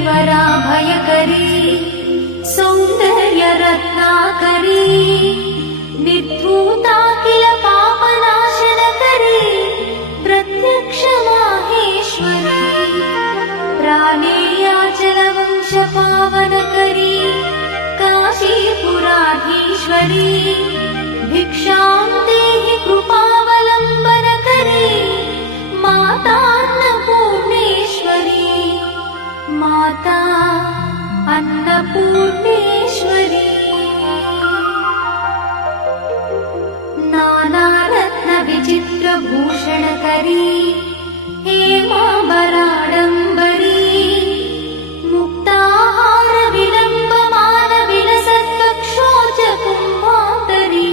करीवरा भयकरी सौंदर्य रत्नाकरी निर्धूता किल पापनाशनकरी प्रत्यक्ष माहेश्वरी प्राणेयाचलवंश पावनकरी काशीपुराधीश्वरी भिक्षां देहि कृपावलम्बनकरी मातान्नपूर्णेश्वरी माता अन्नपूर्णेश्वरी नानारत्न विचित्रभूषणकरी हेमाम्बराडम्बरी मुक्ताहार विलम्बमान विलसत्कक्षोच कुम्भान्तरी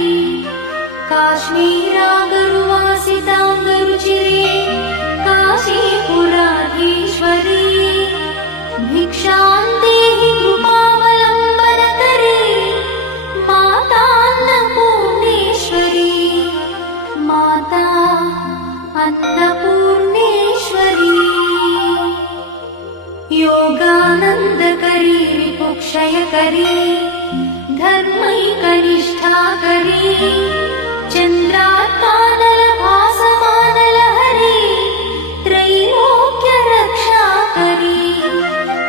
काश्मीरागरुवासिताङ्गरुचिरे काशीपुराधीश्वरी भिक्षां देहि कृपावलम्बनकरी मातान्नपूर्णेश्वरी माता अन्नपूर्णेश्वरी योगानन्दकरी विपुक्षयकरी धर्मैकनिष्ठाकरी चन्द्रात्मानलभासमानलहरी त्रैलोक्यरक्षाकरी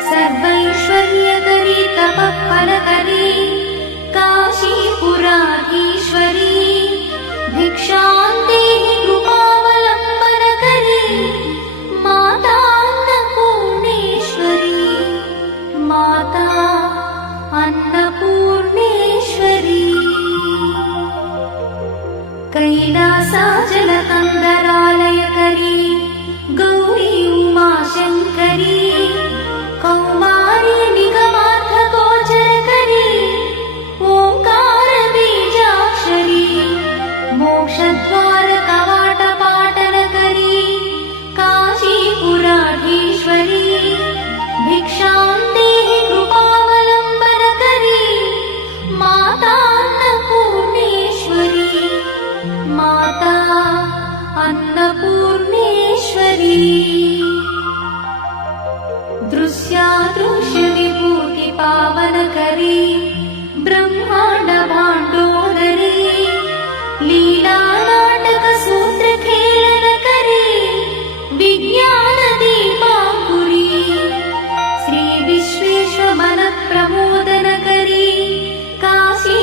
सर्वैश्वर्यकरी तपःफलकरी काशीपुराधीश्वरी भिक्षां देहि कृपावलम्बनकरी मातान्नपूर्णेश्वरी माता अन्नपूर्णेश्वरी कैलासाचलकन्दरालयकरी गौरी उमाशङ्करी कौमारी निगमार्थगोचरकरी ओङ्कारबीजाक्षरी मोक्षद्वारकवाटपाटनकरी काशीपुराधीश्वरी भिक्षां देहि कृपावलम्बनकरी मातान्नपूर्णेश्वरी माता अन्नपूर्णेश्वरी दृश्यादृश्यविभूतिपावनकरी ब्रह्माण्डभाण्डोदरी लीलानाटकसूत्रखेलनकरी विज्ञानदीपाङ्कुरी श्रीविश्वेश्वरमनःप्रमोदनकरी काशीपुराधीश्वरी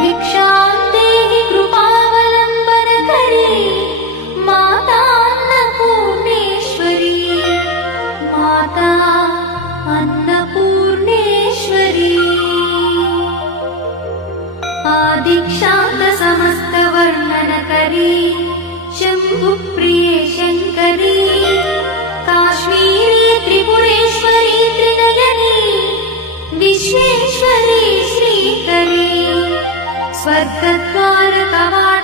भिक्षां देहि कृपावलम्बनकरी मातान्नपूर्णेश्वरी माता अन्नपूर्णेश्वरी आदिक्षान्तसमस्तवर्णनकरी शम्भुप्रिये शङ्करी काश्मीरी त्रिपुरेश्वरी त्रिनयनी विश्वेश्वरी श्रीकरी स्वर्गद्वारकवाट